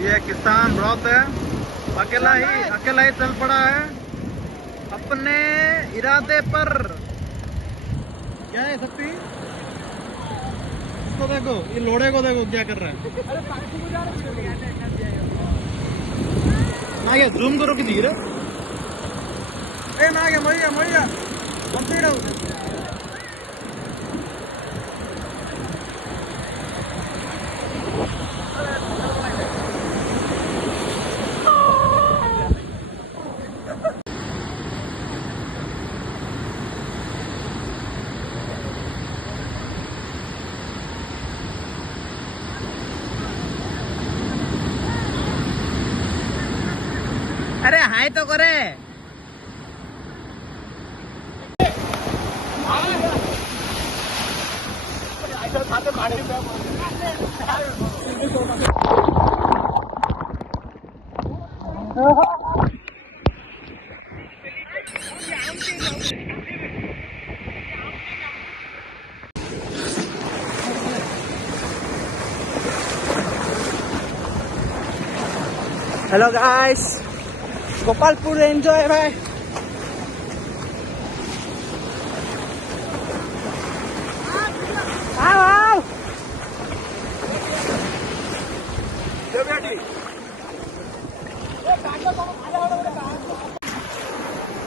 ये किसान बहुत है, अकेला ही चल पड़ा है अपने इरादे पर। क्या है शक्ति? इसको देखो, ये लोड़े को देखो क्या कर रहा है। ना ये जूम करो कि धीरे ना गया मरिया अरे हाय तो करे। हेलो गाइस, गोपालपुर एंजॉय भाई। आओ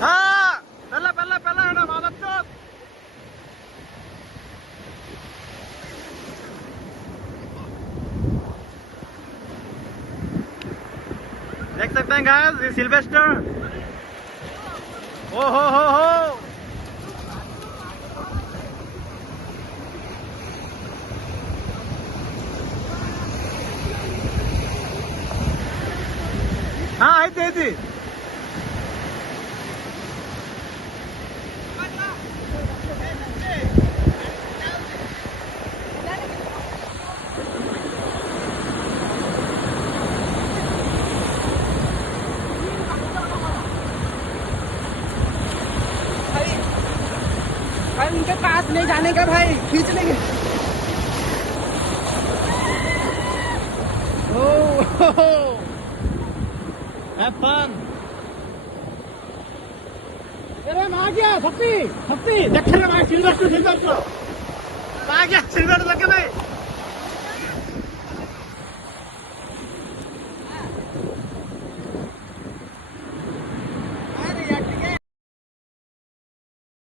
हाँ पहला है ना माधव चौक। देख सकते हैं गाइस, ये सिल्वेस्टर। ओ हो हाँ आई भाई, उनके पास नहीं जाने का भाई, खींच लेंगे। Have fun। अरे आ गया शक्ति देख रहे भाई, सिल्वर आ गया, सिल्वर लगे भाई।